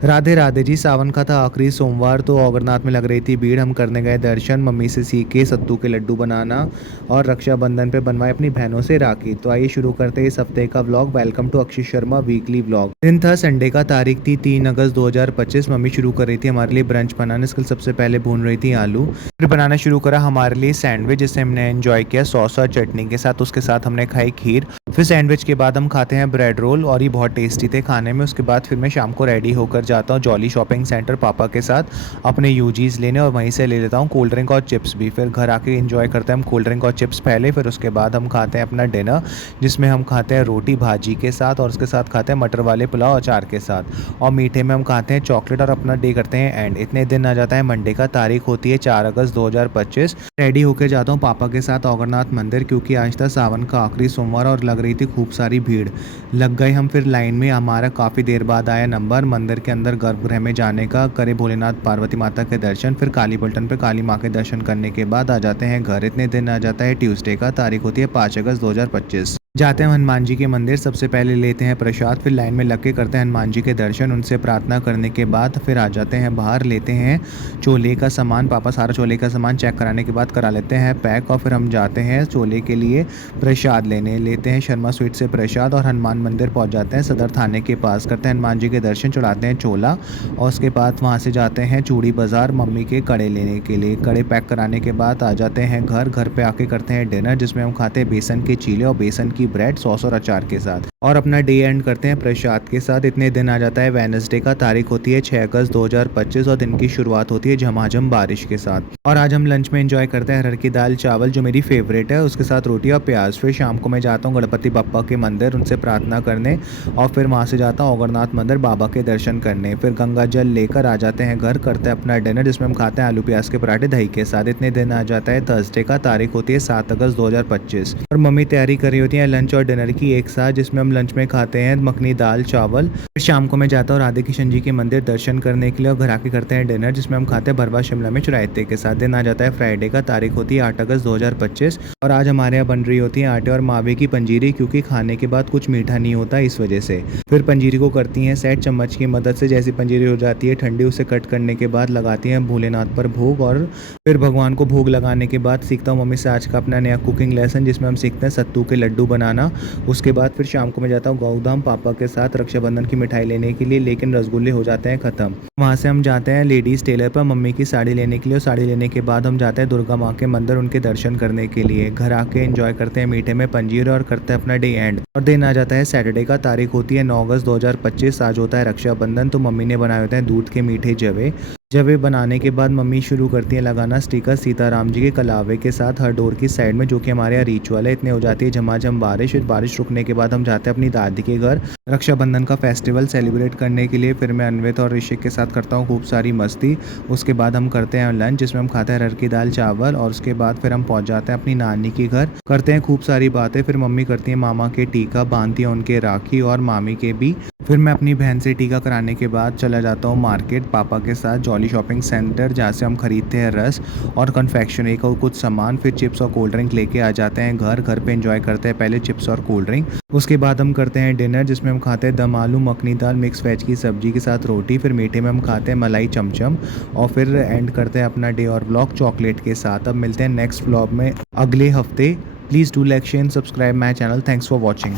राधे राधे जी। सावन का था आखिरी सोमवार, तो अगरनाथ में लग रही थी भीड़। हम करने गए दर्शन, मम्मी से सीखे सत्तू के लड्डू बनाना और रक्षाबंधन पे बनवाए अपनी बहनों से राखी। तो आइए शुरू करते हैं इस हफ्ते का vlog. Welcome to Akshay Sharma weekly vlog. दिन था संडे का, तारीख थी 3 अगस्त 2025। मम्मी शुरू कर रही थी हमारे लिए ब्रंच बनाना। इसके सबसे पहले भून रही थी आलू, फिर बनाना शुरू करा हमारे लिए सैंडविच, जिसे हमने एंजॉय किया सॉस और चटनी के साथ। उसके साथ हमने खाई खीर। फिर सैंडविच के बाद हम खाते हैं ब्रेड रोल, और ये बहुत टेस्टी थे खाने में। उसके बाद फिर मैं शाम को रेडी होकर जाता हूँ जॉली शॉपिंग सेंटर पापा के साथ अपने यूजीज लेने, और वहीं से ले लेता हूँ कोल्ड ड्रिंक और चिप्स भी। फिर घर आके एंजॉय करते हैं हम कोल्ड ड्रिंक और चिप्स पहले, फिर उसके बाद हम खाते हैं अपना डिनर, जिसमें हम खाते हैं रोटी भाजी के साथ, और उसके साथ खाते हैं मटर वाले पुलाव अचार के साथ, और मीठे में हम खाते हैं चॉकलेट, और अपना डे करते हैं एंड। इतने दिन आ जाता है मंडे का, तारीख होती है 4 अगस्त 2025। रेडी होके जाता हूँ पापा के साथ अगरनाथ मंदिर, क्योंकि आज था सावन का आखिरी सोमवार और लग रही थी खूब सारी भीड़। लग गए हम फिर लाइन में। हमारा काफ़ी देर बाद आया नंबर मंदिर के अंदर गर्भगृह में जाने का। करे भोलेनाथ पार्वती माता के दर्शन, फिर काली पलटन पे काली माँ के दर्शन करने के बाद आ जाते हैं घर। इतने दिन आ जाता है ट्यूसडे का, तारीख होती है 5 अगस्त 2025। जाते हैं हनुमान जी के मंदिर, सबसे पहले लेते हैं प्रसाद, फिर लाइन में लग के करते हैं हनुमान जी के दर्शन। उनसे प्रार्थना करने के बाद फिर आ जाते हैं बाहर, लेते हैं चोले का सामान। पापा सारा चोले का सामान चेक कराने के बाद करा लेते हैं पैक, और फिर हम जाते हैं चोले के लिए प्रसाद लेने। लेते हैं शर्मा स्वीट से प्रसाद और हनुमान मंदिर पहुंच जाते हैं सदर थाने के पास। करते हैं हनुमान जी के दर्शन, चढ़ाते हैं चोला, और उसके बाद वहाँ से जाते हैं चूड़ी बाज़ार मम्मी के कड़े लेने के लिए। कड़े पैक कराने के बाद आ जाते हैं घर पे आके करते हैं डिनर, जिसमें हम खाते हैं बेसन के चीले और बेसन की ब्रेड सॉस और अचार के साथ, और अपना डे एंड करते हैं प्रसाद के साथ। इतने दिन आ जाता है वेडनेसडे का, तारीख होती है 6 अगस्त 2025, और दिन की शुरुआत होती है झमाझम बारिश के साथ। और आज हम लंच में एंजॉय करते हैं अरहर की दाल चावल, जो मेरी फेवरेट है, उसके साथ रोटी और प्याज। फिर शाम को मैं जाता हूँ गणपति बप्पा के मंदिर उनसे प्रार्थना करने, और फिर वहाँ से जाता हूँ अगरनाथ मंदिर बाबा के दर्शन करने। फिर गंगा जल लेकर आ जाते हैं घर, करते हैं अपना डिनर, जिसमें हम खाते हैं आलू प्याज के पराठे दही के साथ। इतने दिन आ जाता है थर्सडे का, तारीख होती है 7 अगस्त 2025, और मम्मी तैयारी कर रही होती है लंच और डिनर की एक साथ, जिसमें हम लंच में खाते हैं मखनी दाल चावल। फिर शाम को मैं जाता हूँ राधे किशन जी के मंदिर दर्शन करने के लिए, और घर आके करते हैं डिनर, जिसमें हम खाते हैं भरवा शिमला मिर्च रायते के साथ। दिन आ जाता है फ्राइडे का, तारीख होती है 8 अगस्त 2025, और आज हमारे यहाँ बन रही होती है आटे और मावे की पंजीरी, क्योंकि खाने के बाद कुछ मीठा नहीं होता इस वजह से। फिर पंजीरी को करती हैं सेट चम्मच की मदद से। जैसी पंजीरी हो जाती है ठंडी, उसे कट करने के बाद लगाती हैं भोलेनाथ पर भोग, और फिर भगवान को भोग लगाने के बाद सीखता हूँ मम्मी से आज का अपना नया कुकिंग लेसन, जिसमें हम सीखते हैं सत्तू के लड्डू बनाना। उसके बाद फिर शाम को मैं जाता हूँ गौधाम पापा के साथ रक्षाबंधन की मिठाई लेने के लिए, लेकिन रसगुल्ले हो जाते हैं ख़त्म। वहाँ से हम जाते हैं लेडीज़ टेलर पर मम्मी की साड़ी लेने के लिए, और साड़ी लेने के बाद हम जाते हैं दुर्गा माँ के मंदिर उनके दर्शन करने के लिए। घर आके एंजॉय करते हैं मीठे में पंजीर, और करते हैं अपना डे एंड। और दिन आ जाता है सैटरडे का, तारीख होती है 9 अगस्त 2025। आज होता है रक्षाबंधन, तो मम्मी ने बनाए होते हैं दूध के मीठे जवे। जवे बनाने के बाद मम्मी शुरू करती है लगाना स्टिकर सीताराम जी के कलावे के साथ हर डोर की साइड में, जो कि हमारे यहाँ रिचुअल है। इतने हो जाती है झमाझम बारिश। बारिश रुकने के बाद हम जाते हैं अपनी दादी के घर रक्षाबंधन का फेस्टिवल सेलिब्रेट करने के लिए। फिर मैं अन्वित और ऋषिक के साथ करता हूँ खूब सारी मस्ती। उसके बाद हम करते हैं लंच, जिसमें हम खाते हैं अरहर की दाल चावल, और उसके बाद फिर हम पहुँच जाते हैं अपनी नानी के घर, करते हैं खूब सारी बातें। फिर मम्मी करती है मामा के टीका, बांधती है उनके राखी, और मामी के भी। फिर मैं अपनी बहन से टीका कराने के बाद चला जाता हूँ मार्केट पापा के साथ जॉली शॉपिंग सेंटर, जहाँ से हम खरीदते हैं रस और कन्फेक्शनरी का कुछ सामान। फिर चिप्स और कोल्ड ड्रिंक लेके आ जाते हैं घर पे एंजॉय करते हैं पहले चिप्स और कोल्ड ड्रिंक। उसके बाद हम करते हैं डिनर, जिसमें हम खाते हैं दम आलू मखनी दाल मिक्स वेज की सब्जी के साथ रोटी। फिर मीठे में हम खाते हैं मलाई चमचम, और फिर एंड करते हैं अपना डे और व्लॉग चॉकलेट के साथ। अब मिलते हैं नेक्स्ट व्लॉग में अगले हफ्ते। Please do like share and subscribe my channel. Thanks for watching.